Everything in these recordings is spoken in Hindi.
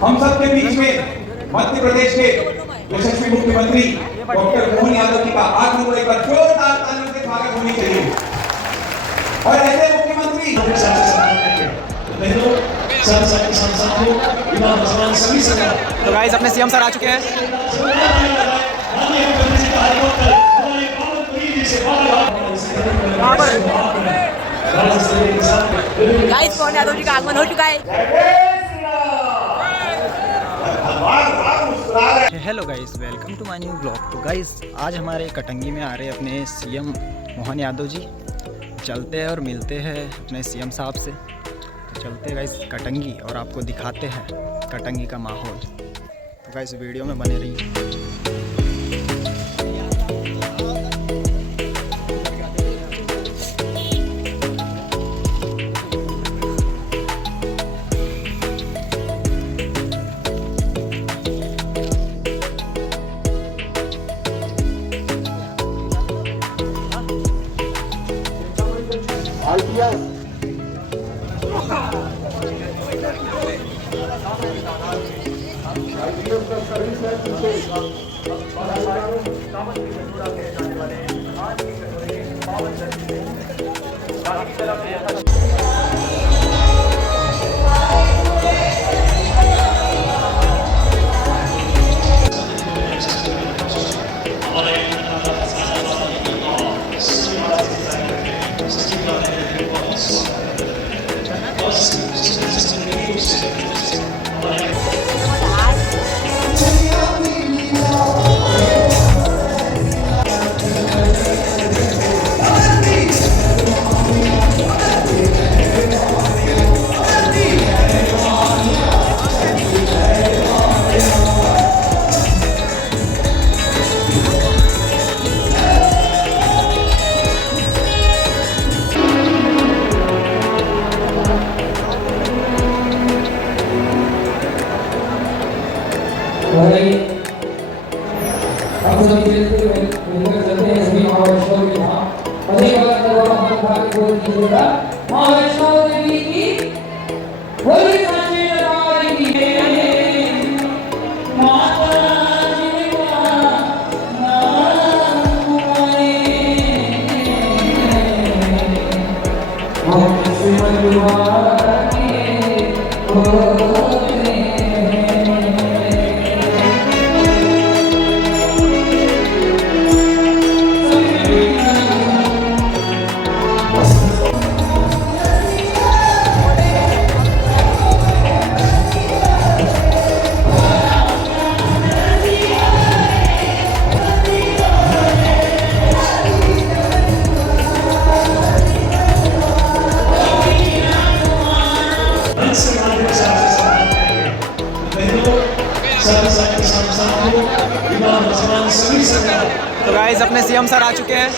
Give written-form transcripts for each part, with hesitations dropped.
हम सबके बीच में मध्य प्रदेश के यशस्वी मुख्यमंत्री डॉक्टर मोहन यादव जी का आज हमको एक बार जोरदार तालियों से स्वागत होनी चाहिए। और ऐसे मुख्यमंत्री तो गाइस अपने सीएम सर आ चुके हैं। गाइस मोहन यादव जी का आगमन हो चुका है। Hello guys, welcome to my new blog. तो गाइस आज हमारे कटंगी में आ रहे अपने सीएम मोहन यादव जी। चलते हैं और मिलते हैं अपने सीएम साहब से। तो चलते हैं गाइस कटंगी और आपको दिखाते हैं कटंगी का माहौल। तो गाइस वीडियो में बने रहिए। तो गाइस अपने सीएम सर आ चुके हैं।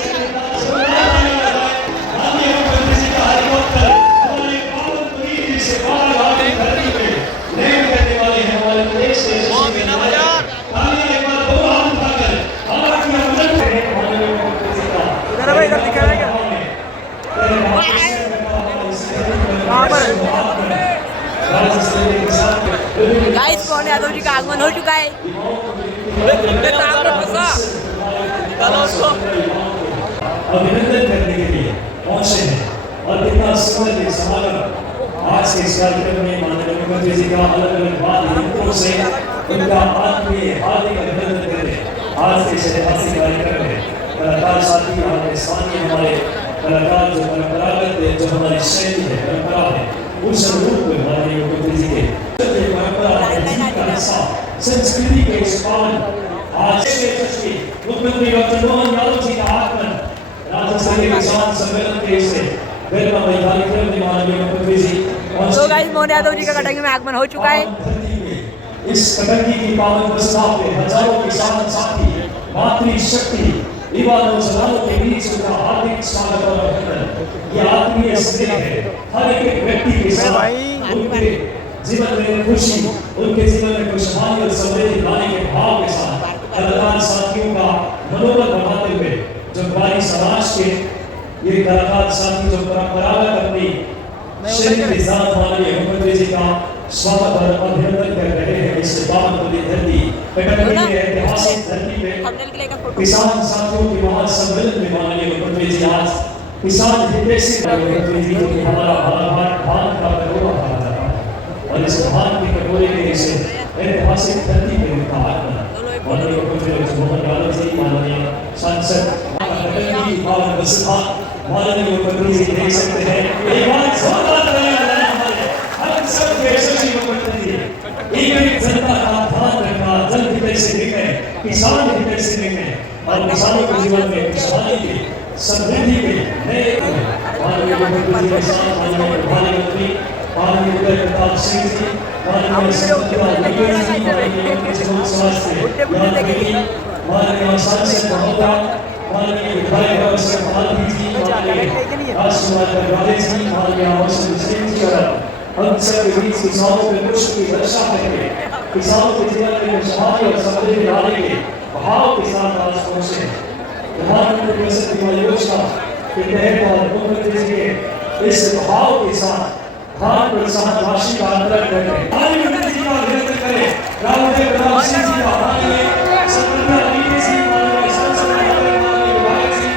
गाइस मोहन यादव जी का आगमन हो चुका है। अभिनंदन करने के लिए पहुंचे हैं और कितना सुंदर समागम आज के इस कार्यक्रम में माननीय मुख्यमंत्री जी का अलग अलग बात हिंदुओं से उनका आत्मीय हार्दिक अभिनंदन करते हैं। आज के इस ऐतिहासिक कार्यक्रम में कलाकार साथी हमारे स्थानीय हमारे कलाकार जो परंपरागत जो हमारी शैली है परंपरा है उस रूप में माननीय मुख्यमंत्री जी के परंपरा संस्कृति के इस पावन आज के मुख्यमंत्री डॉक्टर मोहन यादव जी का आगमन राज्यसभा के किसान सम्मेलन के से वेलकम कार्यक्रम में माननीय मुख्यमंत्री जी। तो गाइस मोहन यादव जी का कटंगी में आगमन हो चुका है। इस कटंगी की पावन प्रस्ताव पे हजारों किसान साथी मातृ शक्ति युवा नौजवानों के बीच उनका हार्दिक स्वागत और अभिनंदन। ये आत्मीय स्नेह है हर एक व्यक्ति के साथ उनके जीवन में खुशी उनके जीवन में खुशहाली और समृद्धि लाने के भाव के साथ कलाकार साथियों का मनोबल बढ़ाते हुए जो बारी समाज के ये कलाकार साथी जो परंपरागत अपनी शैली के साथ माननीय मुख्यमंत्री जी का स्वागत और अभिनंदन कर रहे कटंगी के ऐतिहासिक धरती पे थंबनेल के लिए का फोटो किसान साथियों के महासम्मेलन में माननीय मुख्यमंत्री जी आज किसान हितैषी मुख्यमंत्री जी जो कि हमारा धान का कटोरा कहा जाता है और इस धान के कटोरे के से ऐतिहासिक धरती पे उनका आगमन माननीय मुख्यमंत्री मोहन यादव जी माननीय सांसद कटंगी की पावन बसपा माननीय मुख्यमंत्री जी देख सकते हैं एक बार जोरदार तालियां हमारे हम सब यशस्वी मुख्यमंत्री एक जनता का ध्यान रखना जन हित से लेकर किसान हित से लेकर और किसानों के जीवन में खुशहाली के समृद्धि के नए माननीय मुख्यमंत्री के साथ माननीय प्रधानमंत्री माननीय उदय प्रताप सिंह जी माननीय संतरा निकेश जी माननीय मुख्य स्वास्थ्य माननीय सांसद महोदय माननीय विधायक अवसर मालवी जी माननीय राजकुमार गढ़वाले जी माननीय मौसम सिंह जी और हम सब के बीच किसानों के मुश्त की रक्षा करके किसानों के जीवन में खुशहाली और समृद्धि लाने के भाव के साथ आज पहुंचे प्रधानमंत्री फसल बीमा योजना के तहत और मुख्यमंत्री जी के इस भाव के साथ धान प्रोत्साहन राशि का अंतरण करके माननीय मुख्यमंत्री जी का अभिनंदन करें रामदेव प्रताप सिंह जी का माननीय संतरा निकेश जी माननीय सांसद माननीय विधायक जी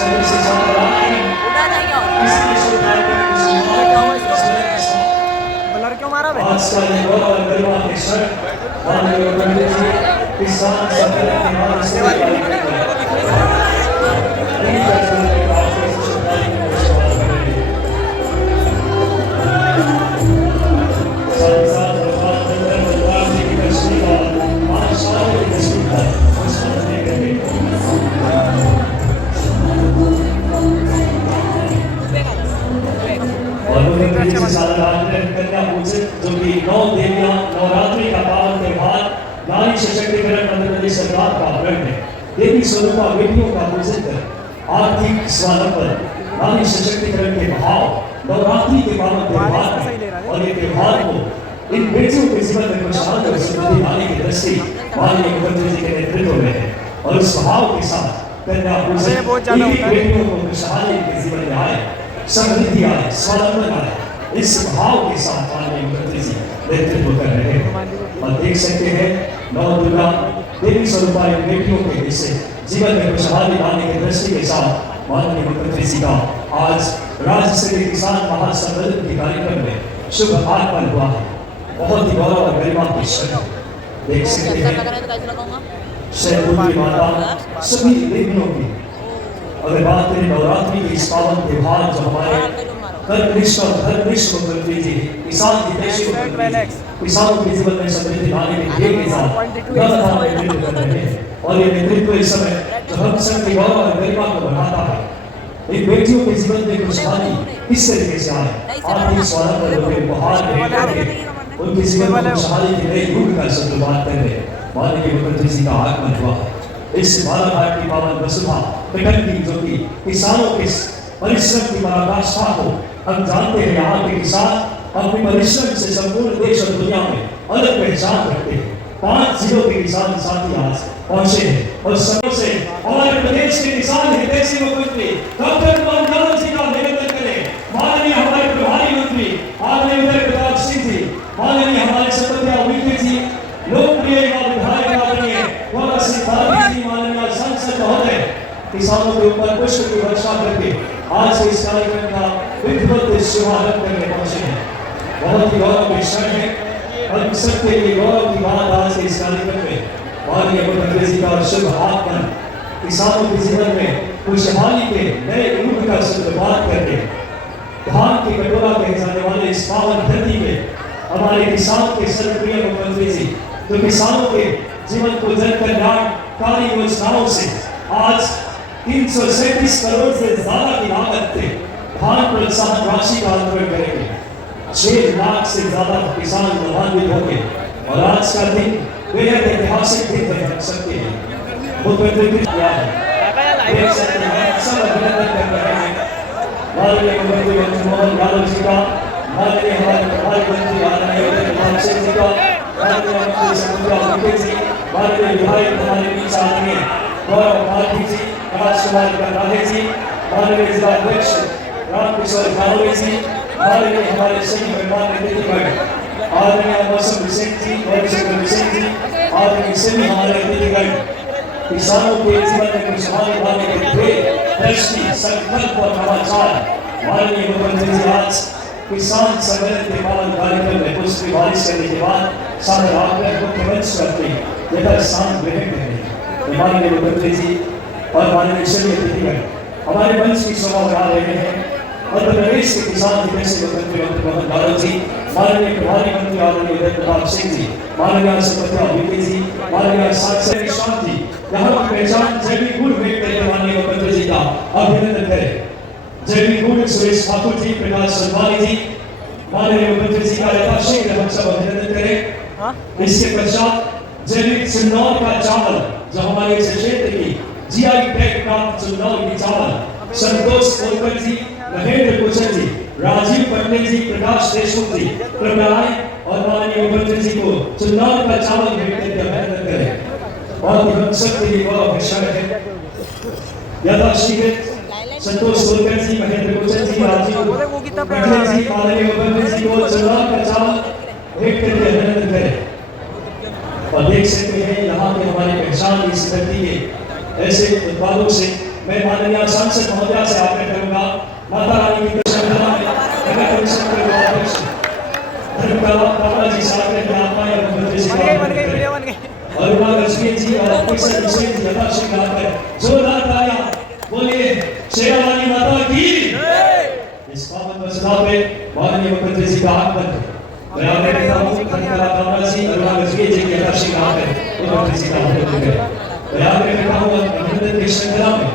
सभी से ज्यादा उड़ा नहीं और इसकी शुरुआत ब्लर क्यों मारा बे? आज का ये गौरव और गरिमा के क्षण माननीय मुख्यमंत्री जी किसान सम्मेलन के नाम से जारी करते हैं जो कि 9 देवियां नवरात्रि का पावन त्योहार नारी सशक्तिकरण मध्य प्रदेश सरकार का प्रण है देवी स्वरूपा बेटियों का पूजन कर आर्थिक स्वावलंबन नारी सशक्तिकरण के भाव नवरात्रि के पावन त्योहार और ये त्योहार को इन बेटियों के जीवन में खुशहाल और समृद्धि लाने की दृष्टि माननीय मुख्यमंत्री जी के नेतृत्व में है और उस भाव के साथ कन्या पूजन बेटियों को खुशहाली के जीवन में आए समृद्धि आए स्वावलंबन आए इस भाव के साथ माननीय मुख्यमंत्री जी नेतृत्व कर रहे हैं और देख सकते हैं नौ दुर्गा देवी स्वरूपा इन बेटियों के हिस्से जीवन में खुशहाली लाने की दृष्टि के साथ माननीय मुख्यमंत्री जी का आज राज्य स्तरीय किसान महासम्मेलन के कार्यक्रम में शुभ आगमन हुआ है बहुत ही गौरव और गरिमा के क्षण देख सकते हैं शहरपुर की माता सभी देवियों की अगर बात करें नवरात्रि के इस पावन त्योहार जो हमारे कर्मनिष्ठ और धर्मनिष्ठ मुख्यमंत्री जी किसान हितैषी किसानों के जीवन में समृद्धि लाने के ध्येय के साथ लगातार नेतृत्व कर रहे हैं और ये नेतृत्व इस समय जो हम सब की गौरव और गरिमा को बढ़ाता है इन बेटियों के जीवन में खुशहाली किस तरीके से आए आर्थिक स्वावलंबन को उपहार देकर उनके जीवन में खुशहाली के नए युग का शुरुआत कर रहे माननीय मुख्यमंत्री जी का आगमन हुआ इस बालाघाट की पावन बसुधा कटंगी जो कि किसानों के परिश्रम की पराकाष्ठा को हम जानते हैं यहाँ के किसान अपने परिश्रम से संपूर्ण देश और दुनिया में अलग पहचान रखते हैं 5 जिलों के किसान साथी आज पहुंचे हैं और समय से हमारे प्रदेश के किसान हितैषी मुख्यमंत्री डॉक्टर मोहन यादव जी का निवेदन करें माननीय हमारे प्रभारी मंत्री माननीय उदय प्रताप सिंह जी माननीय हमारे संतरा निकेश जी लोकप्रिय विधायक माननीय गौरव सिंह मालवी जी माननीय सांसद महोदय किसानों के ऊपर पुष्प की वर्षा करके आज के इस कार्यक्रम का विधिवत शुभारंभ करने पहुंचे हैं बहुत ही गौरव के क्षण है हम सबके लिए गौरव की बात आज के इस कार्यक्रम में माननीय मुख्यमंत्री जी का शुभ आगमन किसानों के जीवन में खुशहाली के नए युग का शुरुआत करके धान के कटोरा कहे जाने वाले इस पावन धरती में हमारे किसान के सर्वप्रिय मुख्यमंत्री जी जो किसानों के जीवन को जन कल्याणकारी योजनाओं से आज 337 करोड़ से ज्यादा की लागत से धान प्रोत्साहन राशि का अंतरण करेंगे 6 लाख से ज्यादा किसान लाभान्वित होंगे और आज का दिन बेहद ऐतिहासिक दिन है हम सबके लिए मुख्यमंत्री किया है देख सकते हैं सब अभिनंदन कर रहे हैं माननीय मुख्यमंत्री मोहन यादव जी का माननीय हमारे प्रधानमंत्री आदरणीय उदय प्रताप सिंह जी का माननीय मंत्री संतरा निकेश जी माननीय विधायक हमारे बीच आदरणीय गौरव मालवी जी राजकुमार गढ़वाले जी माननीय जिला अध्यक्ष रामकिशोर कांवरे जी माननीय हमारे सभी मेहमान अतिथिगण आदरणीय मौसम सिंह जी गौरव सिंह जी आदरणीय किसानों के जीवन में खुशहाली लाने के लिए दृष्टि संकल्प और नवाचार माननीय मुख्यमंत्री जी आज किसान सम्मेलन के पावन कार्यक्रम में पुष्प गुजारिश करने के बाद सारे आग्रह मुख्य मंच करते हैं यथा स्थान ग्रहण करें माननीय मुख्यमंत्री जी और माननीय श्री अतिथिगण हमारे मंच की शोभा बढ़ा रहे हैं। मध्य प्रदेश के किसान हितैषी मुख्यमंत्री डॉक्टर मोहन यादव जी, माननीय प्रभारी मंत्री आदरणीय उदय प्रताप सिंह जी, माननीय सुपत्या विके जी, माननीय सांसद निशांत जी, यहाँ की पहचान जैविक गुड़ में करने माननीय मुख्यमंत्री जी का अभिनंदन करें। जैविक गुड़ सुरेश ठाकुर जी, प्रकाश सोनवानी जी, माननीय मुख्यमंत्री जी का यथाशीघ्र हम सब अभिनंदन करें। इसके पश्चात जैविक सिन्नौर का चावल जो हमारे क्षेत्र की जीआई टैग प्राप्त सिन्नौर की चावल संतोष कोलकर जी, महेंद्र कुशल जी, राजीव पटेल जी, प्रकाश देशमुख जी कृपया आए और माननीय मुख्यमंत्री जी को सिन्नौर का चावल भेंट करके अभिनंदन करें। और हम सबके लिए बहुत अभिषेक है यथाशीघ्र संतोष कोलकर जी, महेंद्र कुशल जी, राजीव पटेल जी, माननीय मुख्यमंत्री जी को सिन्नौर का चावल भेंट करके अभिनंदन करें। और देख सकते हैं यहाँ के हमारे पहचान इस धरती के ऐसे उत्पादों से मैं माननीय सांसद महोदया से आग्रह करूंगा माता रानी की प्रसन्नता में नगर परिषद के अध्यक्ष धर्मकला जी से आग्रह किया और मुख्यमंत्री जी और उमा रश्मि जी और अफसर हुसैन जी यथाशीघ्र आकर जोरदार तालियां बोलिए शेरावाली माता की इस पावन वर्षगांठ में माननीय मुख्यमंत्री जी का आगमन मैं आग्रह करता हूं धर्मकला जी और उमा रश्मि जी की यथाशीघ्र आकर मुख्यमंत्री जी का अभिनंदन करें। मैं आग्रह करता हूं अभिनंदन की श्रृंखला में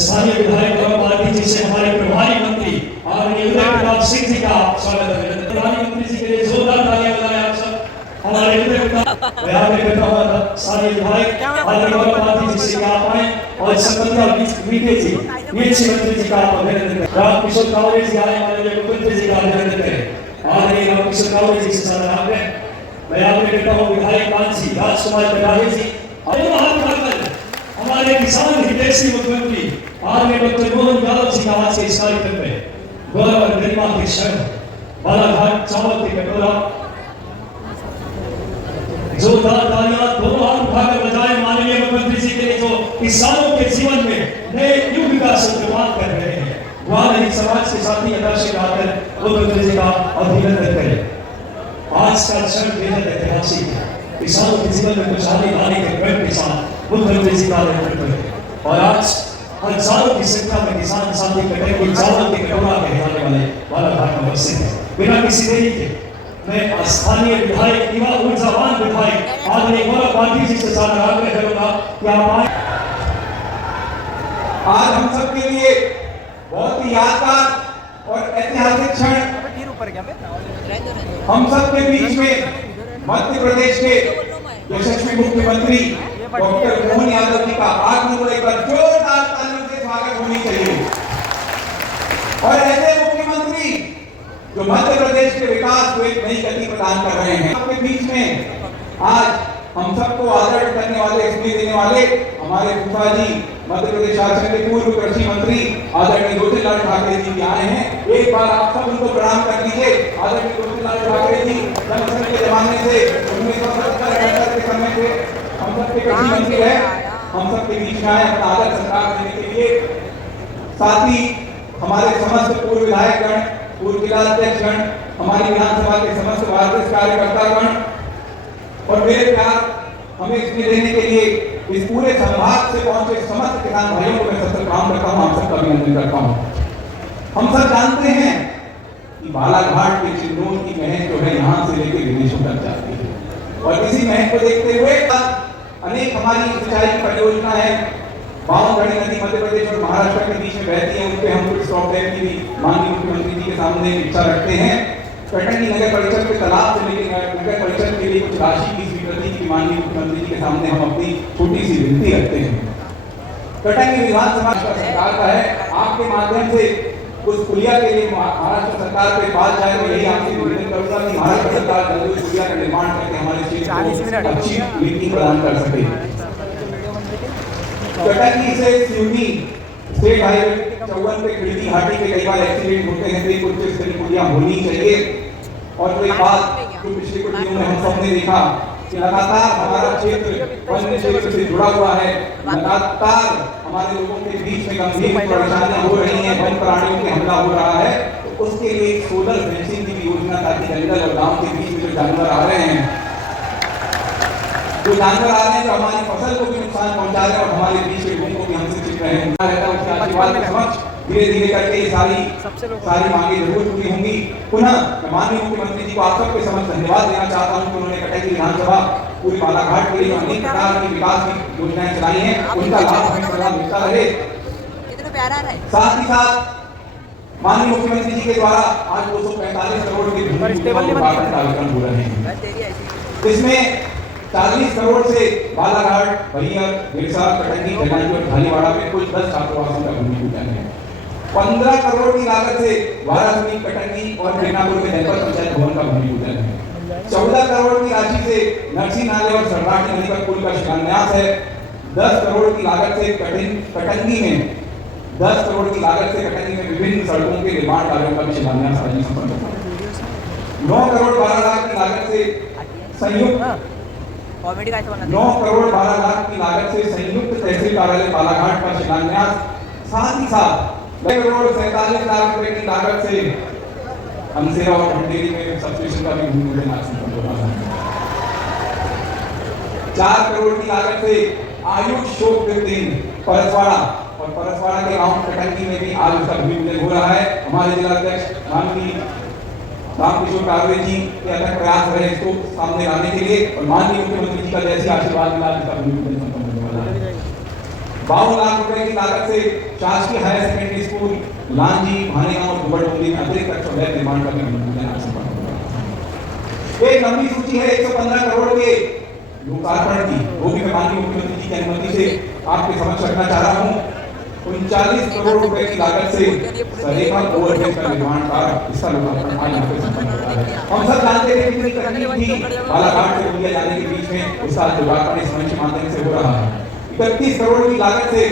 स्थानीय विधायक और पार्टी जी से हमारे प्रभारी मंत्री आदरणीय उदय प्रताप सिंह जी का स्वागत है। प्रधान मंत्री जी के लिए जोरदार तालियां बजाएं आप सब हमारे उदय प्रताप। मैं आग्रह करता हूं स्थानीय विधायक आदरणीय और पार्टी जी से आप आए और संबंधित विके जी वीएचसी मंत्री जी का अभिनंदन करें। रामकिशोर कावरे जी आए माननीय मुख्यमंत्री जी का अभिनंदन करें। आदरणीय रामकिशोर कावरे जी से सारा आग्रह मैं आग्रह करता हूं विधायक कांची राजकुमार कटारे जी और हमारे किसान हितैषी मुख्यमंत्री आदरणीय डॉक्टर मोहन यादव जी का आज के इस कार्यक्रम में गौरव और गरिमा के क्षण बालाघाट चावल के कटोरा जोरदार तालियां दोनों हाथ उठाकर बजाएं माननीय मुख्यमंत्री जी के लिए जो किसानों के जीवन में नए युग का सूत्रपात कर रहे हैं वहां नहीं समाज के साथी यथाशीघ्र आकर मुख्यमंत्री जी का अभिनंदन करें। आज का क्षण बेहद ऐतिहासिक है। किसानों के जीवन में खुशहाली लाने के प्रण के साथ मुख्यमंत्री जी का नेतृत्व है और आज हजारों की संख्या में किसान साथी कटेंगे चावल के कटोरा के हिलाने वाले बालाघाट में बसे हैं। बिना किसी देरी के मैं स्थानीय विधायक युवा ऊर्जावान विधायक आदरणीय गौरव पाटिल जी से सारा आग्रह करूंगा कि आप आए। आज हम सबके लिए बहुत ही यादगार और ऐतिहासिक क्षण हम सबके बीच में मध्य प्रदेश के यशस्वी मुख्यमंत्री डॉक्टर मोहन यादव जी का आगमन को लेकर जोरदार तालियों से स्वागत होनी चाहिए। और ऐसे मुख्यमंत्री जो मध्य प्रदेश के विकास को एक नई गति प्रदान कर रहे हैं आपके बीच में आज हम सबको आदर करने वाले स्नेह देने वाले हमारे फूफा जी मध्य प्रदेश शासन के पूर्व कृषि मंत्री आदरणीय ज्योतिलाल ठाकरे जी भी आए हैं। एक बार आप सब उनको प्रणाम कर दीजिए। आदरणीय ज्योतिलाल ठाकरे जी जनसंघ के जमाने से 1970 के समय से हम सबके कृषि मंत्री है, हम सबके बीच में आए अपना आदर सत्कार देने के लिए। साथ ही हमारे समस्त पूर्व विधायकगण, पूर्व जिला अध्यक्षगण, हमारी विधानसभा के समस्त भारतीय कार्यकर्तागण और मेरे प्यार हमें इसमें देने के लिए इस पूरे संभाग से पहुंचे समस्त किसान भाइयों को मैं सत्तर प्रणाम करता हूं, आप सबका अभिनंदन करता हूं। हम सब जानते हैं कि बालाघाट के चिन्नौर की महक जो है यहाँ से लेकर विदेशों तक जाती है और इसी महक को देखते हुए अनेक हमारी सिंचाई की परियोजना है। बावनगढ़ी नदी मध्य प्रदेश और महाराष्ट्र के बीच में बहती है, उन पे हम कुछ स्टॉप डैम की भी माननीय मुख्यमंत्री जी के सामने इच्छा रखते हैं। कटनी नगर परिषद के तालाब से लेकर नगर परिषद के लिए कुछ राशि की स्वीकृति की माननीय मुख्यमंत्री जी के सामने हम अपनी छोटी सी विनती रखते हैं। कटनी विधानसभा सरकार का है, आपके माध्यम से उस पुलिया के लिए महाराष्ट्र सरकार के पास जाए तो यही आपसे निवेदन करूंगा कि महाराष्ट्र सरकार जल्दी उस पुलिया का निर्माण करके हमारे क्षेत्र को अच्छी नीति प्रदान कर सके। कटनी से सिवनी स्टेट हाईवे 54 पे खिड़की घाटी के कई बार एक्सीडेंट होते हैं, तो कुछ इस तरह पुलिया होनी चाहिए। और कोई बात जो पिछले कुछ दिनों में हम सबने देखा कि लगातार हमारा क्षेत्र वन्य क्षेत्र से जुड़ा हुआ है, लगातार हमारे लोगों के बीच में गंभीर परेशानियां हो रही हैं, वन प्राणियों के हमला हो रहा है, तो उसके लिए एक सोलर फेंसिंग की भी योजना, ताकि जंगल और गांव के बीच में जो जानवर आ रहे हैं, जो हमारी फसल को भी नुकसान पहुंचा रहे हैं और हमारे बीच के लोगों को भी हमसे छिप रहे हैं, उसके आशीर्वाद के समक्ष धीरे धीरे करके ये सारी मांगे जरूर पूरी होंगी। पुनः मैं माननीय मुख्यमंत्री जी को आप सबके समक्ष धन्यवाद देना चाहता हूं कि उन्होंने कटक विधानसभा पूरी बालाघाट के लिए अनेक प्रकार की विकास की योजनाएं चलाई हैं, उनका लाभ हमें सदा मिलता रहे। कितना प्यारा है। साथ ही साथ माननीय मुख्यमंत्री जी के द्वारा आज 245 करोड़ के कार्यक्रम हो रहे हैं, इसमें 40 करोड़ से बालाघाट, भैया, बिरसा, कटंगी, जगाई और धालीवाड़ा में कुल 10 छात्रावासों का भूमि पूजन है। 15 करोड़ की लागत से वाराणसी, कटंगी और मेदिनीपुर में जनपद पंचायत भवन का भूमि पूजन है। 14 करोड़ की राशि से नरसी नाले और सरनाटी नदी पर पुल का शिलान्यास है। 10 करोड़ की लागत से कटंगी में 10 करोड़ की लागत से कटंगी में विभिन्न सड़कों के निर्माण कार्यों का भी शिलान्यास आज संपन्न हुआ। 9 करोड़ 12 लाख की लागत से संयुक्त 9 करोड़ 12 लाख की लागत से संयुक्त तहसील कार्यालय बालाघाट का शिलान्यास, साथ ही साथ 2 करोड़ 47 लाख रुपए की लागत से अंसेरा और भंडेरी में सबस्टेशन का भी भूमि पूजन आज संपन्न हो रहा है। 4 करोड़ की लागत से आयुष शोक दिन परसवाड़ा और परसवाड़ा के गांव कटंगी में भी आज उसका भूमि पूजन हो रहा है। हमारे जिला अध्यक्ष माननीय रामकिशोर कावरे जी के अथक प्रयास रहे इसको सामने लाने के लिए, और माननीय मुख्यमंत्री जी का जैसे आशीर्वाद मिला इसका भूमि पूजन संपन्न होने वाला है। 52 लाख रुपए की लागत से शासकीय higher secondary school Lanji, Bhanegaon और दुबड़डोंगरी में अतिरिक्त कक्षा निर्माण का भूमि पूजन आज संपन्न होगा। एक लंबी सूची है 115 करोड़ के लोकार्पण की, वो भी मैं माननीय मुख्यमंत्री जी की अनुमति से आपके समक्ष रखना चाह रहा हूँ। 39 करोड़ रुपए की लागत से सरेगा ओवरब्रिज का निर्माण कार्य, इसका लोकार्पण आज यहाँ पे संपन्न हो रहा है। हम सब जानते हैं कितनी तकलीफ थी बालाघाट से गोंदिया जाने के बीच में, उसका लोकार्पण इस मंच के माध्यम से हो रहा है। 31 करोड़ की लागत से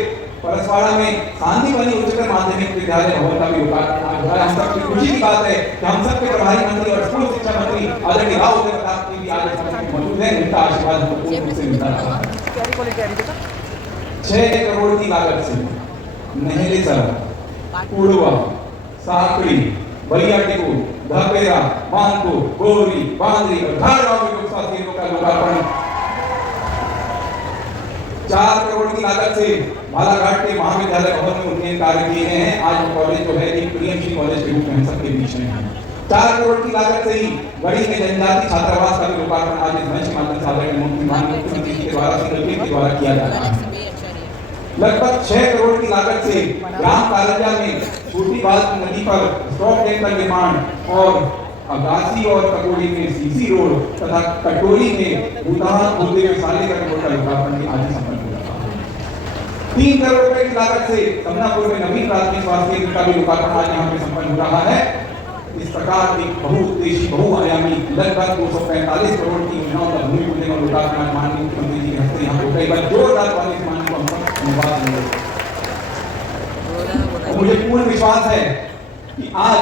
परसवाड़ा में शांतिवनी उच्चतर माध्यमिक विद्यालय भवन का भी लोकार्पण आज हो रहा है। हम सबकी खुशी की बात है कि हम सबके प्रभारी मंत्री और स्कूल शिक्षा मंत्री आदरणीय राव प्रताप जी भी आज मौजूद हैं, उनका आशीर्वाद हमको पूर्ण रूप से मिलता रहा है। 6 करोड़ की लागत से नहले सड़क, उड़वा, साकड़ी, बलिया टिकू, धपेरा, मानपुर, गोरी, बांद्री और धारगांव में लोकसभा केंद्रों का लोकार्पण। 4 करोड़ की लागत से बालाघाट के महाविद्यालय भवन में उन्नयन कार्य किए गए हैं। आज वो कॉलेज जो है एक प्रियमशी कॉलेज के रूप में हम सबके बीच में है। 4 करोड़ की लागत से ही गढ़ी में जनजाति छात्रावास का भी लोकार्पण आज इस मंच के माध्यम से आदरणीय मुख्यमंत्री जी के द्वारा सिंगल के द्वारा किया जा रहा है। लगभग 6 करोड़ की लागत से ग्राम कालजा में छोटी बाल नदी पर स्टॉप डैम का निर्माण और अगासी और कटोरी में सीसी रोड तथा कटोरी में भूतनाथ बुद्धे में सालेगढ़ रोड का लोकार्पण आज संपन्न हो रहा है। 3 करोड़ रुपए की लागत से कमलापुर में नवीन प्राथमिक स्वास्थ्य केंद्र का भी लोकार्पण आज यहाँ पे संपन्न हो रहा है। इस प्रकार एक बहुउद्देशीय बहुआयामी लगभग 245 करोड़ की योजनाओं का भूमि पूजन और लोकार्पण माननीय मुख्यमंत्री जी के हस्ते यहाँ हो गई। जोरदार वाले मान को हम धन्यवाद देंगे। मुझे पूर्ण विश्वास है कि आज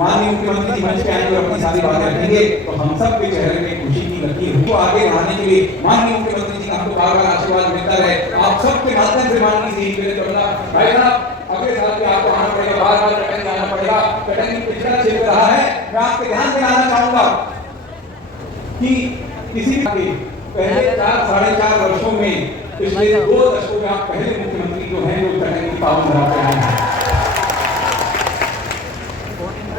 माननीय मुख्यमंत्री जी मंच पे आएंगे और अपनी सारी बातें रखेंगे तो हम सब के चेहरे में खुशी की लकीर को आगे बढ़ाने के लिए माननीय मुख्यमंत्री जी का हमको बार-बार आशीर्वाद मिलता रहे। आप सबके माध्यम से माननीय जी के लिए भाई साहब अगले साल भी आपको आना पड़ेगा, बार-बार कटंगी आना पड़ेगा। कटंगी पिछड़ा क्षेत्र रहा है, मैं आपके ध्यान में लाना चाहूंगा कि किसी भी पहले 4-4.5 वर्षों में पिछले 2 दशकों में आप पहले मुख्यमंत्री जो हैं वो कटंगी पावन धरा पे आए हैं।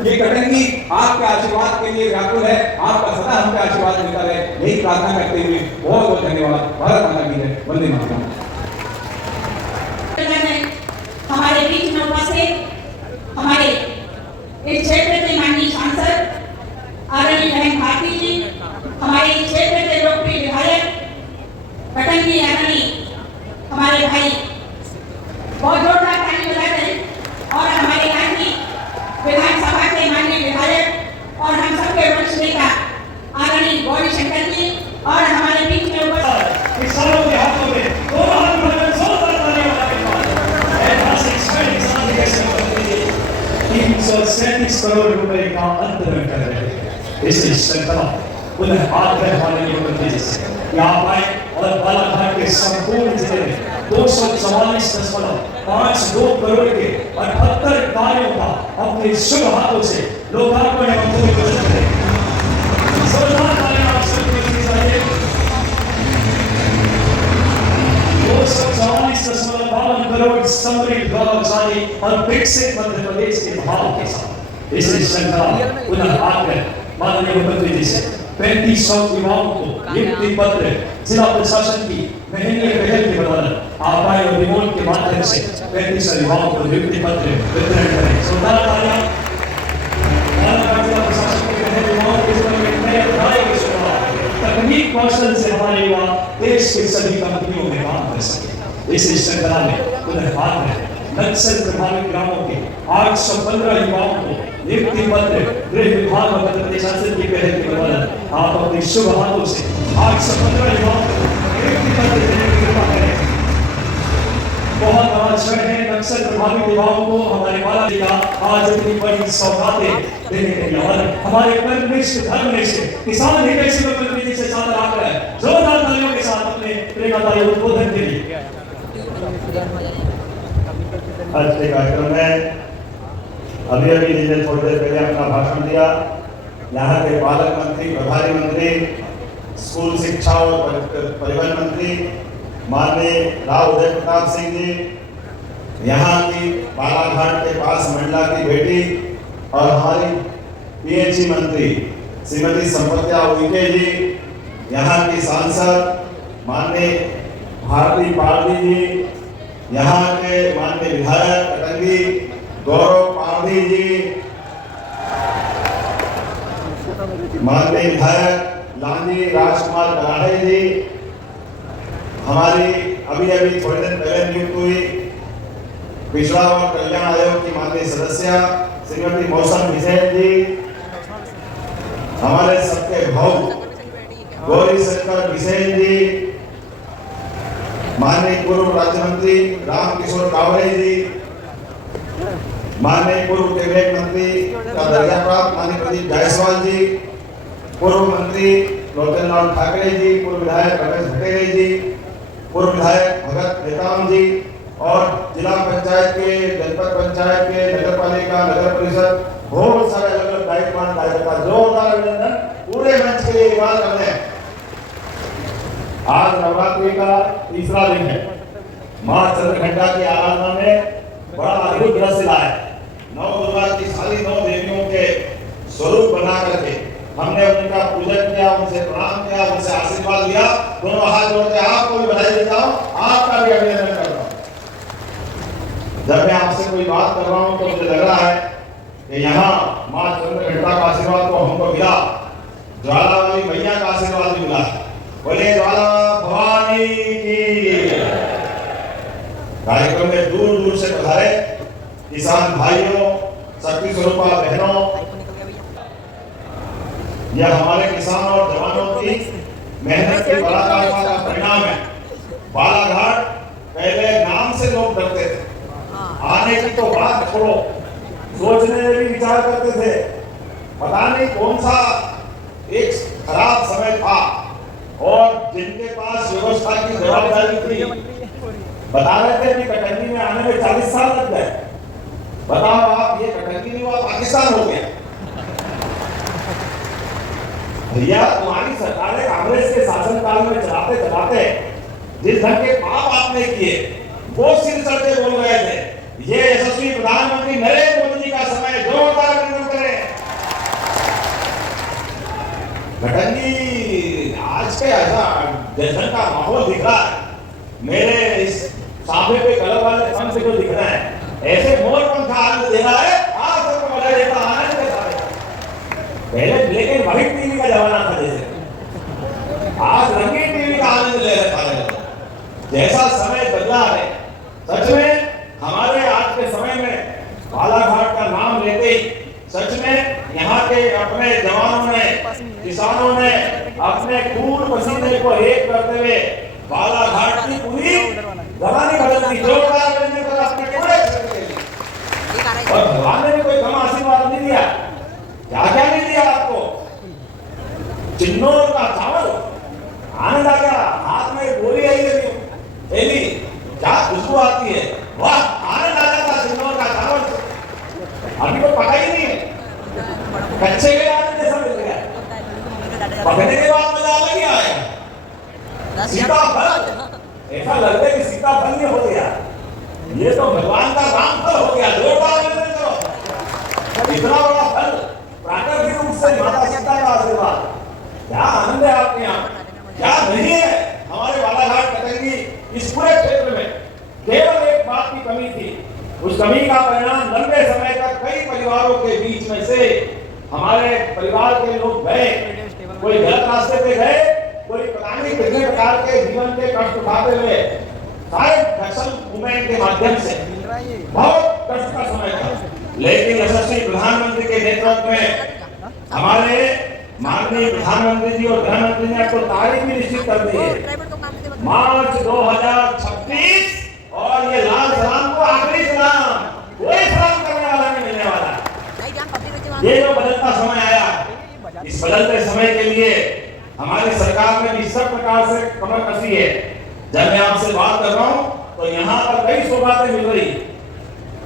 ये कटंगी आपके आशीर्वाद के लिए व्याकुल है, आपका सदा हमको आशीर्वाद मिलता रहे, यही प्रार्थना करते हुए बहुत बहुत धन्यवाद। भारत माता की जय, वंदे मातरम। हमारे बीच में उपस्थित हमारे इस क्षेत्र के माननीय सांसद आदरणीय बहन भारती जी, हमारे इस क्षेत्र के लोकप्रिय विधायक कटंगी आदरणीय हमारे भाई बहुत जोरदार ताली बजाते हैं, और हमारे यहाँ की विधानसभा के माननीय विधायक और हम सबके वरिष्ठ नेता आदरणीय गौरी शंकर जी, और हमारे बीच में किसानों के हाथों में दोनों हाथ बढ़कर जोरदार तालियां बजाने के बाद ऐतिहासिक स्पेलिंग साथी कैसे बनती है 337 करोड़ रुपए का अंतरण कर रहे हैं। इस श्रृंखला उन्हें आग्रह माननीय मुख्यमंत्री जी से कि आप आए और बालाघाट के संपूर्ण जिले में 244.52 करोड़ के 78 कार्यों का अपने शुभ हाथों से लोकार्पण एवं भूमि पूजन करें। जोरदार तालियां आप सबके लिए चाहिए। 244.52 करोड़ समृद्ध गौरवशाली और विकसित मध्य प्रदेश के भाव के साथ इस श्रृंखला में पुनः आकर माननीय मुख्यमंत्री जी से 3500 युवाओं को नियुक्ति पत्र जिला प्रशासन की महंगी पहल के बदौलत आप आए और रिमोट के माध्यम से 3500 युवाओं को नियुक्ति पत्र वितरण करें। जोरदार तालियां। बालाघाट जिला प्रशासन के पहले युवाओं के जीवन में नए अध्याय की शुरुआत, तकनीक कौशल से हमारे युवा देश के सभी कंपनियों में काम कर सके। इस श्रृंखला में पुनः आकर नक्सल प्रभावित ग्रामों के 815 युवाओं को नियुक्ति पत्र गृह विभाग और मध्य प्रदेश शासन की पहल के बदौलत आप अपने शुभ हाथों से 815 युवाओं को नियुक्ति पत्र देने की कृपा करें। बहुत बड़ा क्षण है नक्सल प्रभावित युवाओं को हमारे बालाघाट का आज इतनी बड़ी सौगातें देने के लिए और हमारे कर्मनिष्ठ धर्मनिष्ठ किसान हितैषी मुख्यमंत्री जी से सादर आग्रह जोरदार तालियों के साथ अपने प्रेरणादायी उद्बोधन के लिए। आज के कार्यक्रम में अभी जिसने थोड़ी देर पहले अपना भाषण दिया, यहाँ के पालक मंत्री, प्रभारी मंत्री, स्कूल शिक्षा और परिवहन मंत्री माननीय राव उदय प्रताप सिंह जी, यहाँ की बालाघाट के पास मंडला की बेटी और हमारी पीएचई मंत्री श्रीमती संपत्या उइके जी, यहाँ की सांसद माननीय भारती पारदी जी, यहाँ के माननीय विधायक कटंगी गौरव पारदी जी, माननीय विधायक लांजी राजकुमार कराड़े जी, हमारी अभी थोड़े दिन पहले नियुक्त हुई पिछड़ा और कल्याण आयोग की माननीय सदस्य श्रीमती मौसम विजय जी, हमारे सबके भाऊ गौरी शंकर विजय जी, माननीय पूर्व राज्य मंत्री रामकिशोर कावरे जी, माननीय पूर्व कैबिनेट मंत्री का दर्जा प्राप्त माननीय प्रदीप जायसवाल जी, पूर्व मंत्री लोचन लाल ठाकरे जी, पूर्व विधायक रमेश भटेरे जी, पूर्व विधायक भगत नेताम जी और जिला पंचायत के, जनपद पंचायत के, नगर पालिका, नगर परिषद बहुत सारे अलग अलग दायित्ववान कार्यकर्ता जोरदार अभिनंदन पूरे मंच के लिए बात करते हैं। आज नवरात्रि का तीसरा दिन है। मां चंद्रघंटा की आराधना में बड़ा अद्भुत दृश्य है। नौ दुर्गा की सारी 9 देवियों के स्वरूप बना करके हमने उनका पूजन किया, उनसे प्रणाम किया, उनसे आशीर्वाद लिया। दोनों हाथ जोड़ते आपको भी बधाई देता हूँ, आपका भी अभिनंदन करता हूँ। जब मैं आपसे कोई बात कर रहा हूँ तो मुझे लग रहा है कि यहाँ मां चंद्रघंटा का आशीर्वाद तो हमको मिला, ज्वाला वाली मैया का आशीर्वाद भी मिला। बोले ज्वाला भवानी की। कार्यक्रम में दूर दूर से पधारे किसान भाइयों, शक्ति स्वरूपा बहनों, यह हमारे किसान और जवानों की मेहनत की पराकाष्ठा का परिणाम है। बालाघाट पहले नाम से लोग डरते थे, आने की तो बात छोड़ो, सोचने में भी विचार करते थे। पता नहीं कौन सा एक खराब समय था और जिनके पास व्यवस्था की जवाबदारी थी बता रहे थे कि कटंगी में आने में 40 साल लग गए। बताओ आप, ये कटंगी नहीं हुआ, पाकिस्तान हो गया। भैया तुम्हारी सरकारें कांग्रेस के शासनकाल में चलाते चलाते जिस ढंग के पाप आपने किए वो सिर चढ़ के बोल रहे थे। ये यशस्वी प्रधानमंत्री नरेंद्र मोदी जी का समय जोरदार अभिनंदन करें। कटंगी आज के ऐसा जश्न का माहौल दिख रहा है। मेरे इस साफे पे कलर वाले पंख को दिख रहा है, ऐसे मोर पंखा आनंद दे रहा है। आप सबको बधाई देता हूं आनंद के साथ। पहले ब्लैक एंड व्हाइट टीवी का जमाना था, जैसे आज रंगीन टीवी का आनंद ले रहे हैं। जैसा समय बदला है, सच में हमारे आज के समय में बालाघाट का नाम लेते ही सच में यहाँ के अपने जवानों ने, किसानों ने अपने खून पसीने को एक करते हुए बालाघाट की पूरी जवानी बदल दी। जोरदार करने पर अपने पूरे और भगवान ने भी कोई कम आशीर्वाद नहीं दिया। क्या क्या नहीं दिया आपको? चिन्नौर का चावल, आनंद आ गया। हाथ में गोली आई है, थैली, क्या खुशबू आती है, वाह आनंद आ जाता। चिन्नौर का चावल अभी तो पका ही नहीं है, कच्चे के आने जैसा मिल गया, पकने के बाद मजा अलग ही आएगा। सीताफल, ऐसा लगता है कि सीताफल नहीं हो गया, ये तो भगवान का रामफल हो गया। जोरदार इतना बड़ा फल प्राकृतिक रूप से माता सीता का आशीर्वाद, क्या आनंद है आपके यहाँ, क्या नहीं है। हमारे बालाघाट कटंगी इस पूरे क्षेत्र में केवल एक बात की कमी थी, उस कमी का परिणाम लंबे समय तक कई परिवारों के बीच में से हमारे परिवार के लोग गए, कोई गलत रास्ते पे गए, कोई पता नहीं कितने प्रकार के जीवन के कष्ट उठाते हुए, सारे नक्सल मूवमेंट के माध्यम से बहुत कष्ट का समय था। लेकिन यशस्वी प्रधानमंत्री के नेतृत्व में हमारे माननीय प्रधानमंत्री जी और गृह मंत्री ने आपको तारीख भी निश्चित कर दी है, मार्च 2026, और ये लाल सलाम को आखिरी सलाम, कोई सलाम करने वाला नहीं मिलने वाला। ये जो बदलता समय आया, इस बदलते समय के लिए हमारी सरकार ने भी सब प्रकार से कमर कसी है। जब मैं आपसे बात कर रहा हूँ तो यहाँ पर कई सौगातें मिल रही,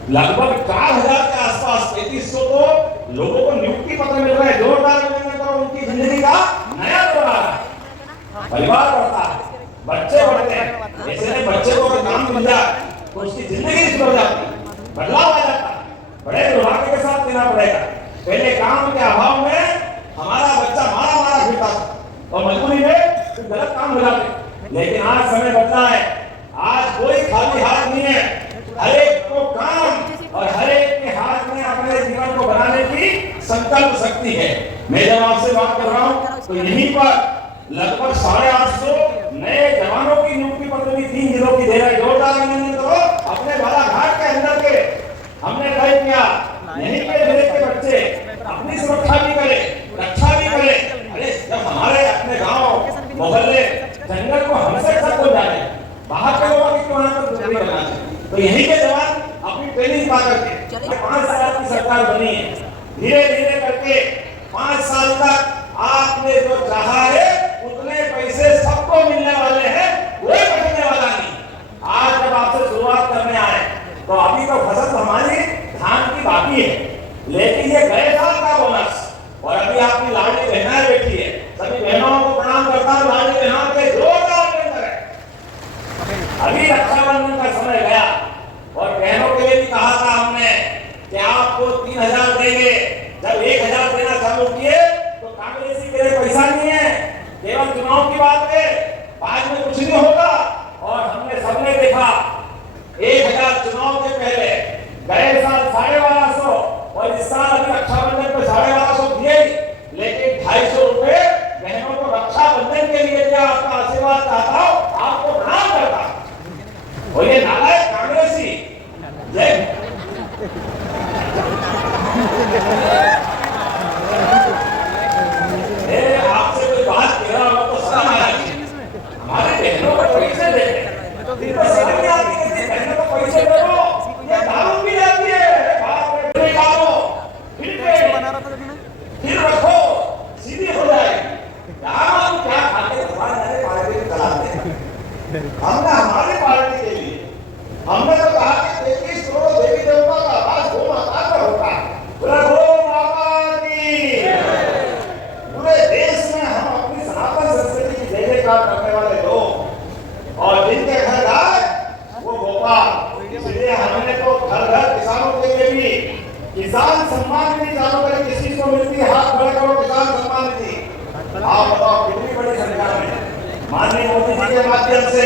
लगभग 4000 के आसपास 3300 तो लोगों को नियुक्ति पत्र मिल रहे हैं। जोरदार अभिनंदन करो, उनकी जिंदगी का नया दौर आ रहा है, परिवार बढ़ता है, बच्चे बढ़ते हैं। ऐसे में बच्चे को अगर काम मिल जाए तो उसकी जिंदगी सुधर जाती है, बदलाव आ जाता है। बड़े दुर्भाग्य के साथ देना पड़ेगा, पहले काम के अभाव में हमारा बच्चा मारा मारा फिरता था और मजबूरी में गलत काम हो जाते, लेकिन आज समय बदला है। आज कोई खाली हाथ नहीं है, हर एक को काम और हर एक के हाथ में अपने जीवन को बनाने की संकल्प शक्ति है। मैं जब आपसे बात कर रहा हूँ तो यहीं पर लगभग 850 नए जवानों की नियुक्ति पत्र भी 3 जिलों की दे रहे। जोरदार अभिनंदन करो। अपने बालाघाट के अंदर के हमने तय किया, यहीं के जिले के बच्चे अपनी सुरक्षा भी करें, रक्षा भी करें। अरे जब हमारे अपने गांव मोहल्ले जंगल को हमसे सब हो जाए, बाहर के लोगों की वहां पर दूरी करना चाहिए, तो यहीं के जवान अपनी ट्रेनिंग पा करके 5 साल की सरकार बनी है, धीरे धीरे करके 5 साल तक आपने जो चाहा है उतने पैसे सबको मिलने वाले हैं, कोई बचने वाला नहीं। आज जब आपसे शुरुआत करने आए तो अभी तो फसल तो हमारी धान की बाकी है, लेकिन ये गए साल का बोनस, और अभी आपकी लाडली बहनाएं बैठी है, सभी बहनों को प्रणाम करता हूँ। लाडली बहनों के जोरदार अभी रक्षाबंधन का समय गया और बहनों के लिए भी कहा था हमने कि आपको 3000 देंगे। जब 1000 देना चालू किए तो कांग्रेसी के लिए पैसा नहीं है, केवल चुनाव की बात है, बाद में कुछ नहीं होगा। और हमने सबने देखा 1000 चुनाव के पहले, गए साल 1250 और इस साल अभी रक्षाबंधन पे 1250 दिए, लेकिन 250 रुपए बहनों को रक्षाबंधन के लिए दिया। आपका आशीर्वाद चाहता हूँ, आपको प्रणाम करता हूँ। और ये नालायक कांग्रेसी आपसे कोई बात कह रहा हो तो समझ आना चाहिए। हमारे बहनों को पैसे दे, समझ में आती है बहनों को पैसे दे दो, ये दारू पी जाती है, बाप रे निकालो, फिर रखो, सीधी हो जाएगी। क्या खाते हमारे पार्टी चलाते, हमने हमारी पार्टी के लिए हमने तो कहा कि 33 करोड़ देवी देवता का आवाज गो माता का होता है, बोला गो माता की। पूरे देश में हम अपनी सनातन संस्कृति की जय जयकार करने वाले लोग, और जिनके घर गाय वो गोपाल, इसलिए हमने तो घर घर किसानों के लिए भी किसान सम्मान निधि चालू करें। किसी को मिलती है, हाथ खड़े करो, किसान सम्मान निधि। आप बताओ कितनी बड़ी संख्या में माननीय मोदी जी के माध्यम से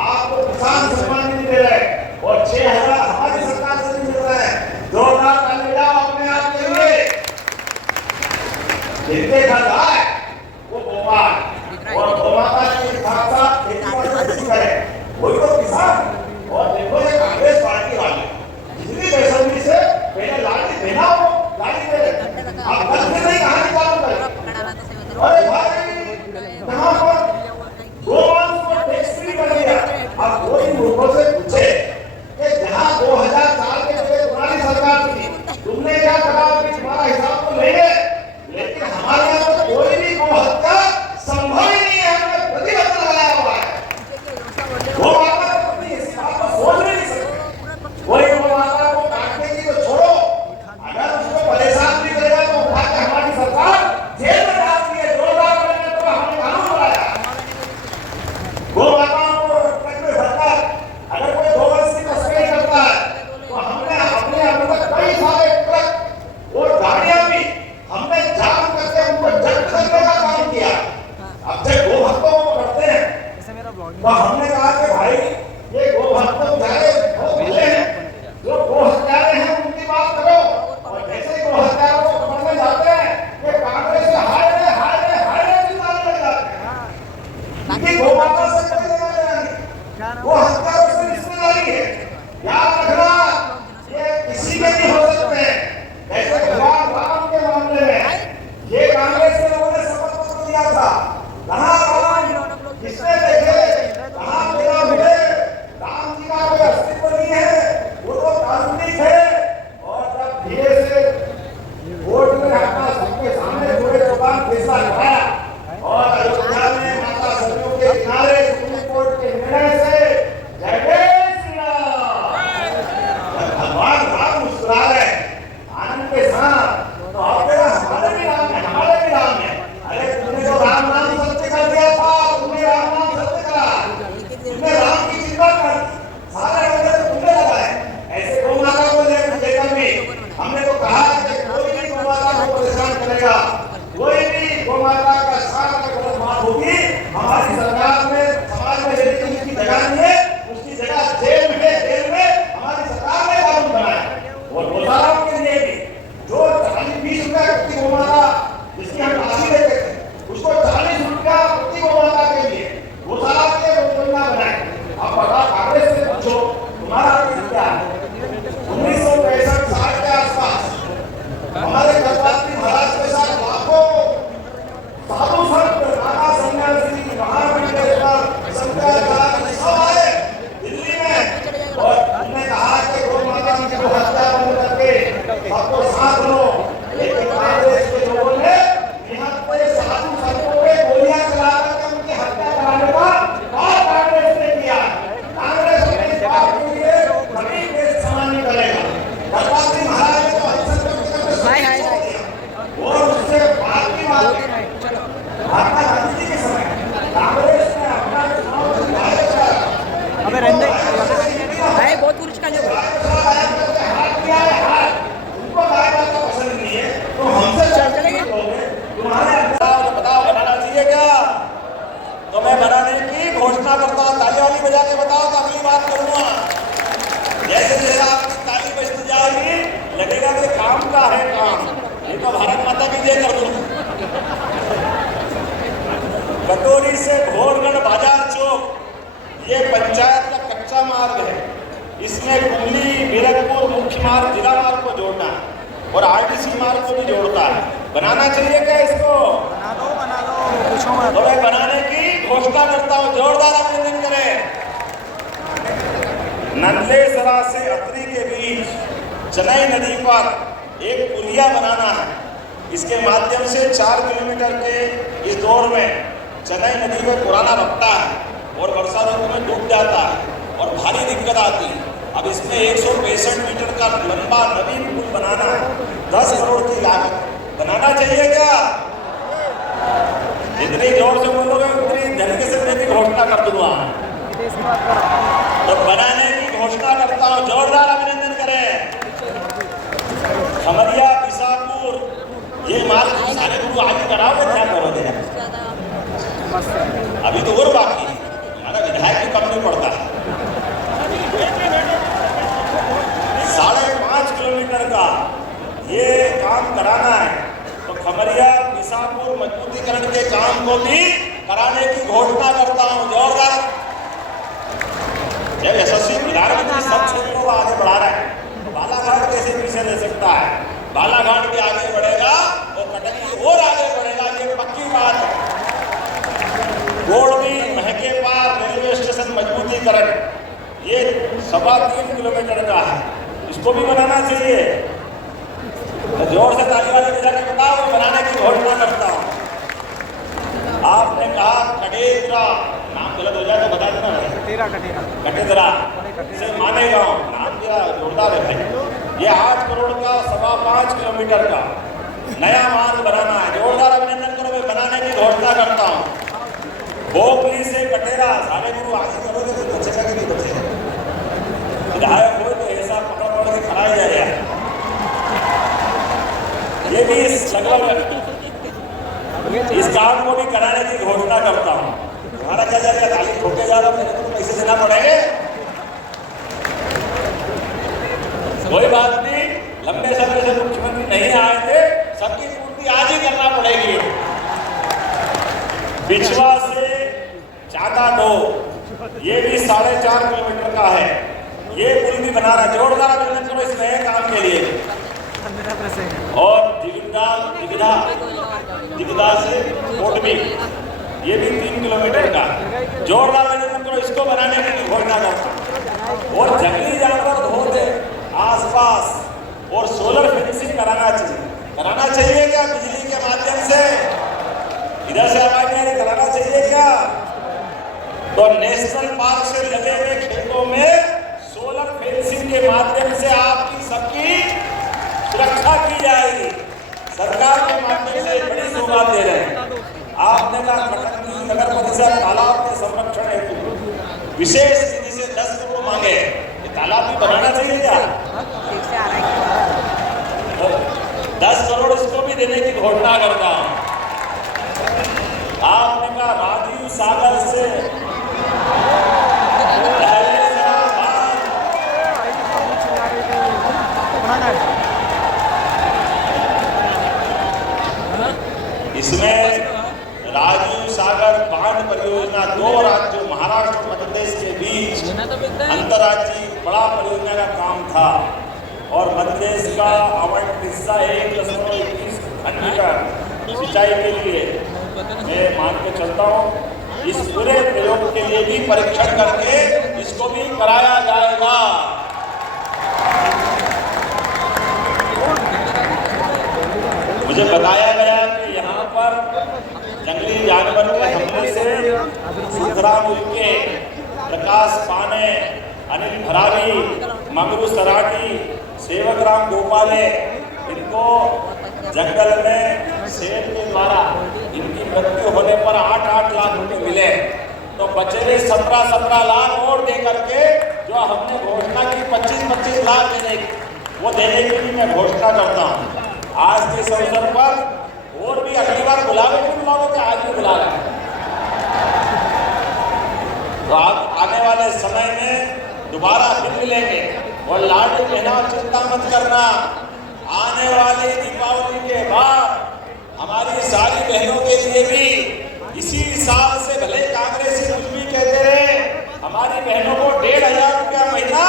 आपको किसान सम्मान निधि दे रहे हैं, और 6000 हमारी सरकार से भी मिल रहे हैं। जोरदार ताली बजाओ अपने आप के लिए। जिनके घर आए वो गोपाल और गोमाता के साथ साथ खेती करें, वही तो किसान। और देखो ये कांग्रेस पार्टी वाले इतनी बेसब्री से पहले लाठी देना हो, लाठी दे अब कल से नहीं कहानी चालू करें। अरे भाई कहाँ पर गोवंश को टैक्स फ्री कर दिया। अब कोई मूर्खों से पूछे कि जहाँ 2004 के पहले तुम्हारी सरकार थी, तुमने क्या कहा कि तुम्हारा हिसाब तो लेंगे, लेकिन हमारे यहाँ तो कोई तो हमने कहा कि भाई ये गो हत्या बेचारे बहुत भले हैं, जो गो हत्यारे हैं उनकी बात करो। और जैसे ही गो हत्यारों को पकड़ने जाते हैं ये कांग्रेस से हाय रे चिल्लाने लग जाते हैं कि गो माता से कोई लेना देना नहीं, वो हत्यारों से रिश्तेदारी है। याद रखना ये किसी के नहीं हो सकते। जैसे भगवान राम के मामले में ये कांग्रेस के लोगों ने शपथ पत्र दिया था, कहाँ राम किसने देखे, कहाँ मेरा मिले, राम जी का कोई अस्तित्व नहीं है, वो तो काल्पनिक है। और जब धीरे से वोट में अपना सबके सामने पूरे दुकान फैसला कराया और अयोध्या में माता सरयू के किनारे सुप्रीम कोर्ट के निर्णय से जय जय श्री राम, भगवान राम मुस्कुरा रहे आनंद के साथ, तो आपके हमारे भी राम है, हमारे भी राम है। अरे तुमने तो राम नाम सत्य कर दिया था, तुमने राम नाम सत्य करा, तुमने राम की चिंता कर दी, सारे वजह तो तुमने लगाए। ऐसे गौ माता को लेकर भी हमने तो कहा कि कोई भी गौ माता को परेशान करेगा, कोई भी गौ माता का साथ अगर बात होगी हमारी सरकार में समाज में यदि उसकी जगह नहीं है, उसकी जगह जेल में हमारी सरकार ने कानून बनाया। और गौशालाओं के लिए भी जो 40-20 रुपया प्रति गौ माता जिसकी हम राशि देते थे, उसको 40 रुपया प्रति गौ माता के लिए गौशाला के योजना बनाए। आप बता कांग्रेस से पूछो तुम्हारा क्या है। 1965 साल के आसपास हमारे गणपति महाराज के साथ लाखों साधु संत नाना सन्यासी महामंडलेश्वर शंकराचार्य सब आए दिल्ली में और हमने कहा कि गौ माता की जो हत्या बंद करके सबको साथ लो। लेकिन कांग्रेस के लोगों ने यहाँ पे साधु संतों पे गोलियां चला करके उनकी हत्या कराने का और कांग्रेस ने किया। कांग्रेस अपने इस बात के लिए कभी देश समान नहीं करेगा। गणपति महाराज ने तो और उससे बात की बात महात्मा गांधी जी के समय कांग्रेस ने अपना चुनाव जिताया। अबे रहने भाई बहुत पुरुष का जो हाथ किया है, हाथ उनको गायब का पसंद नहीं है तो हमसे चलेंगे। तुम्हारे बताओ बनाना चाहिए क्या? तो मैं बनाने की घोषणा करता हूँ। ताली वाली बजा के बताओ तो अगली बात करूंगा। जैसे जैसे आपकी ताली बजती जाएगी लगेगा कि काम का है काम, ये तो भारत माता की जय कर दूंगा। कटोरी से घोड़गढ़ बाजार चौक ये पंचायत का कच्चा मार्ग है। इसमें कुंडली मीरकपुर मुख्य मार्ग जिला मार्ग को जोड़ना है और आरटीसी मार्ग को भी जोड़ता है। बनाना चाहिए क्या इसको? बना दो पूछो मत। तो मैं बनाने की घोषणा करता हूँ, जोरदार अभिनंदन करें। नल्लेसरा से अतरी के बीच चेन्नई नदी पर एक पुलिया बनाना है। इसके माध्यम से 4 किलोमीटर के इस दौर में चेन्नई नदी में पुराना रफ्ता है और वर्षा ऋतु में डूब जाता है और भारी दिक्कत आती है। अब इसमें 165 मीटर का लंबा नवीन पुल बनाना है, 10 करोड़ की लागत। बनाना चाहिए क्या? जितनी जोर से बोलोगे उतनी धड़के से मैं भी घोषणा कर दूंगा। तो बनाने की घोषणा करता हूँ, जोरदार अभिनंदन करें। खमरिया बिसापुर ये मार्ग सारे गुरु आगे कराओगे क्या करोगे? अभी तो और बाकी है, हमारा विधायक भी कम नहीं पड़ता। 5.5 किलोमीटर का ये काम कराना है। तो खमरिया बिसापुर मजबूतीकरण के काम को भी कराने की घोषणा करता हूँ, जोरदार। जब यशस्वी प्रधानमंत्री सब क्षेत्रों को आगे बढ़ा रहा है तो बालाघाट कैसे पीछे ले सकता है? बालाघाट भी आगे बढ़ेगा और कटनी और आगे बढ़ेगा, ये पक्की बात है। गोड़वी महके पार रेलवे स्टेशन मजबूतीकरण ये 3.25 किलोमीटर का है, इसको भी बनाना चाहिए। तो जोर से ताली वाली बजा के बताओ, बनाने की घोषणा करता हूँ। आपने कहा कटेदरा, नाम गलत हो जाए तो बता देना। कटेदरा से मानेगांव, नाम दिया जोरदार है भाई। ये 8 करोड़ का 5.25 किलोमीटर का नया मार्ग बनाना है, जोरदार अभिनंदन करो। मैं बनाने की घोषणा करता हूँ। बोपली से कटेरा सारे गुरु आगे करोगे तो बचेगा कि नहीं बचेगा? विधायक हो तो ऐसा पकड़ के खड़ा ही जाएगा। ये भी इस काम को भी कराने की घोषणा करता हूँ। हमारा क्या जाएगा? ताली ठोके जा रहा, मेरे को तो पैसे देना पड़ेंगे। कोई बात नहीं, लंबे समय से मुख्यमंत्री नहीं आए थे, सबकी पूर्ति आज ही करना पड़ेगी। बिछवा से चाका दो, ये भी 4.5 किलोमीटर का है, ये पुल भी बना रहा, जोरदार अभिनंदन करो इस नए काम के लिए। और दिगदा से कोटमी, ये भी 3 किलोमीटर का, जोरदार अभिनंदन करो, इसको बनाने की घोषणा करता। और जंगली जानवर धोते आसपास और सोलर फेंसिंग कराना चाहिए क्या बिजली के माध्यम से? इधर से आवाज नहीं कराना चाहिए क्या? तो नेशनल पार्क से लगे हुए खेतों में सोलर फेंसिंग के माध्यम से आपकी सबकी सुरक्षा की जाएगी। सरकार के माध्यम से बड़ी सौगात दे रहे हैं। आपने कहा कटंगी नगर परिषद तालाब के संरक्षण हेतु विशेष निधि से 10 करोड़ मांगे, ये तालाब भी बनाना चाहिए क्या? 10 करोड़ इसको भी देने की घोषणा करता हूं। आपने कहा राजीव सागर से इसमें राजीव सागर बांध परियोजना 2 राज्यों महाराष्ट्र और मध्य प्रदेश के बीच अंतर्राज्यीय बड़ा परियोजना का काम था और मध्य प्रदेश का आवंटित हिस्सा 1.21 खंड सिंचाई के लिए मैं मान के चलता हूँ। इस पूरे प्रयोग के लिए भी परीक्षण करके इसको भी कराया जाएगा। मुझे बताया गया कि यहाँ पर जंगली जानवर के हमले से सिद्धराम उइके, प्रकाश पाने, अनिल भरावी, मंगरू सराठी, सेवकराम गोपाले, इनको जंगल में शेर के द्वारा इनकी मृत्यु होने पर 8-8 लाख रुपए मिले। तो बचे हुए 17-17 लाख और दे करके जो हमने घोषणा की 25-25 लाख देने की, वो देने की भी मैं घोषणा करता हूँ। आज के इस अवसर पर और भी अगली बार बुलावे क्यों बुलाओगे, आज भी बुला रहे हैं। तो आप आने वाले समय में दोबारा फिर मिलेंगे और लाडली बहना चिंता मत करना। आने वाली दीपावली के बाद हमारी सारी बहनों के लिए भी इसी साल से भले कांग्रेसी कुछ भी कहते रहे, हमारी बहनों को 1,500 रुपया महीना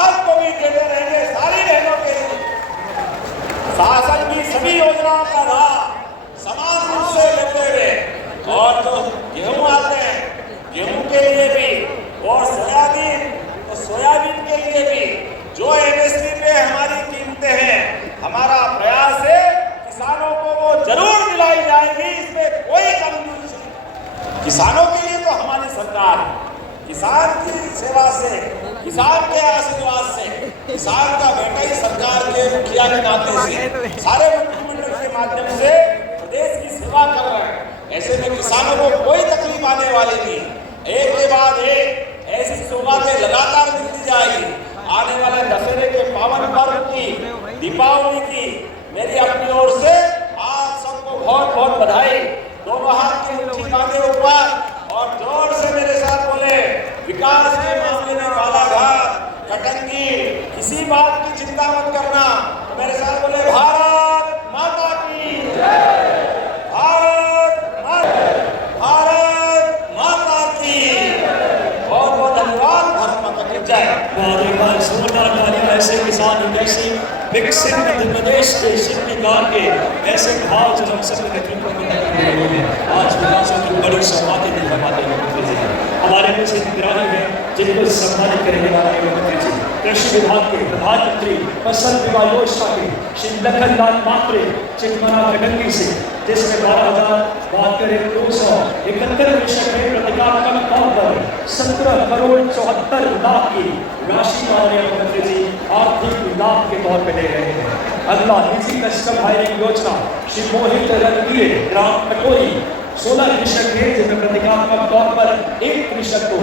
आपको भी देते रहेंगे, सारी बहनों के लिए। शासन भी सभी योजनाओं का लाभ समान रूप से लेते हुए, और जो गेहूं आते हैं गेहूं के लिए भी और सोयाबीन तो सोयाबीन के लिए भी जो एमएसपी पे हमारी कीमतें हैं, हमारा प्रयास है किसानों को वो जरूर दिलाई जाएगी, इसमें कोई कमी नहीं। किसानों के लिए तो हमारी सरकार, किसान की सेवा से, किसान के आशीर्वाद से, किसान का बेटा ही सरकार के मुखिया के नाते से सारे मंत्रिमंडल के माध्यम से प्रदेश की सेवा कर रहे हैं। ऐसे में किसानों को कोई तकलीफ आने वाली नहीं। एक के बाद एक ऐसी सौगातें लगातार मिलती जाएगी। आने वाले दशहरे के पावन पर्व की, दीपावली की मेरी अपनी ओर से आप सबको बहुत बहुत बधाई। दोनों हाथ की मुट्ठी बांधे ऊपर और जोर से मेरे साथ बोले, विकास के मामले में बालाघाट, कटंगी, किसी बात की चिंता मत करना। मेरे साथ बोले, भारत माता की जय, भारत माता की। बहुत बहुत धन्यवाद। भारत माता की जय। ऐसे किसान ऐसे विकसित मध्य प्रदेश के शिल्पकार के ऐसे भाव जो हम सब नेतृत्व में आज विकासों की बड़ी सौगातें दिलवाते हैं। हमारे कुछ हितग्राही हैं जिनको सम्मानित करेंगे मुख्यमंत्री जी। कृषि विभाग के प्रधानमंत्री फसल बीमा योजना के श्री लखनलाल मात्रे चिटमना कटंगी से, जिसमें 12,271 कृषक ने प्रतिज्ञात्मक तौर पर 17 करोड़ 74 लाख की राशि माननीय मुख्यमंत्री जी आर्थिक लाभ के तौर पर ले रहे हैं। अगला निजी कस्टम हायरिंग योजना श्री मोहित रंगीरे ग्राम कटोरी 16 कृषक हैं जिनमें प्रतिज्ञात्मक तौर पर एक कृषक को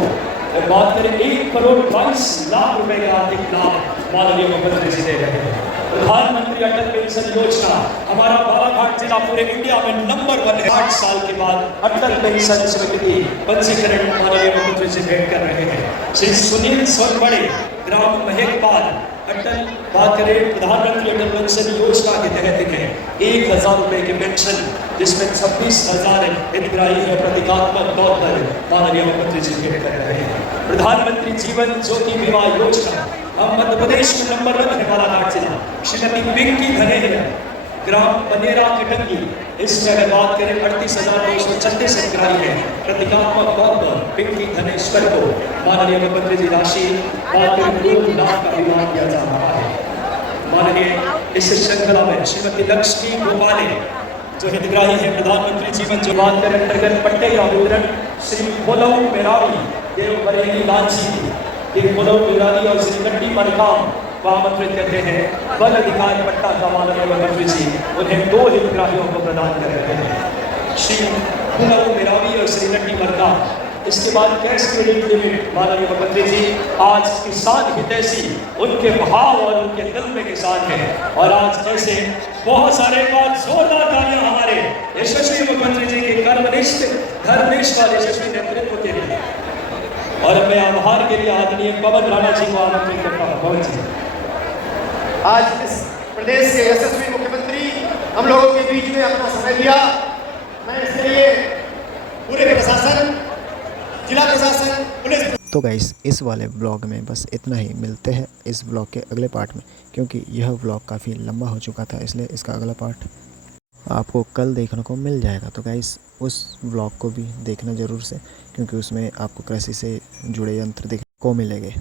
बात करें 1 करोड़ 22 लाख रुपए का आर्थिक लाभ माननीय मुख्यमंत्री जी दे रहे हैं। प्रधानमंत्री अटल पेंशन योजना, हमारा बालाघाट जिला पूरे इंडिया में नंबर 1 है। 8 साल के बाद अटल पेंशन स्वीकृति पंजीकरण माननीय मुख्यमंत्री जी भेंट कर रहे हैं। श्री सुनील सोनबड़े, ग्राम महेकपाल, अटल बात करें प्रधानमंत्री अटल पेंशन योजना के तहत है 1000 रुपए की पेंशन, जिसमें 26,000 हितग्राही है प्रतीकात्मक तौर पर माननीय मुख्यमंत्री जी भेंट कर रहे हैं। प्रधानमंत्री जीवन ज्योति बीमा योजना, हम मध्य प्रदेश में नंबर 1 है बालाघाट जिला। श्रीमती पिंकी धनेरिया, ग्राम बनेरा कटंगी, इसमें अगर बात करें 38,236 हितग्राही है प्रतीकात्मक तौर पर पिंकी धनेश्वर को माननीय मुख्यमंत्री जी राशि 2 लाख का बीमा किया जा रहा है। माननीय इस श्रृंखला में श्रीमती लक्ष्मी गोपाले जो हितग्राही है प्रधानमंत्री जीवन जो बात करें अंतर्गत पट्टे का वितरण श्री बोलऊ मेरावी देव बरेली लांची और श्री कट्टी मरकाम को आमंत्रित करते हैं। वन अधिकार पट्टा का माननीय मुख्यमंत्री जी उन्हें 2 हितग्राहियों को प्रदान कर रहे हैं, श्री बोलऊ मेरावी और श्री कट्टी मरकाम। इसके बाद कैश क्रेडिट लिमिट माननीय मुख्यमंत्री जी आज किसान हितैषी उनके भाव और उनके दिल में किसान है, और आज ऐसे बहुत सारे बात जोरदार तालियां हमारे यशस्वी मुख्यमंत्री जी के कर्मनिष्ठ धर्मनिष्ठ और यशस्वी नेतृत्व के लिए। और मैं आभार के लिए आदरणीय पवन राणा जी को आमंत्रित करता हूँ। पवन जी, आज इस प्रदेश के यशस्वी मुख्यमंत्री हम लोगों के बीच में अपना समय दिया, मैं इसके लिए पूरे प्रशासन, जिला प्रशासन, पुलिस। तो गाइस इस वाले ब्लॉग में बस इतना ही। मिलते हैं इस ब्लॉग के अगले पार्ट में, क्योंकि यह ब्लॉग काफ़ी लंबा हो चुका था, इसलिए इसका अगला पार्ट आपको कल देखने को मिल जाएगा। तो गाइस उस ब्लॉग को भी देखना ज़रूर से, क्योंकि उसमें आपको कृषि से जुड़े यंत्र देखने को मिलेंगे।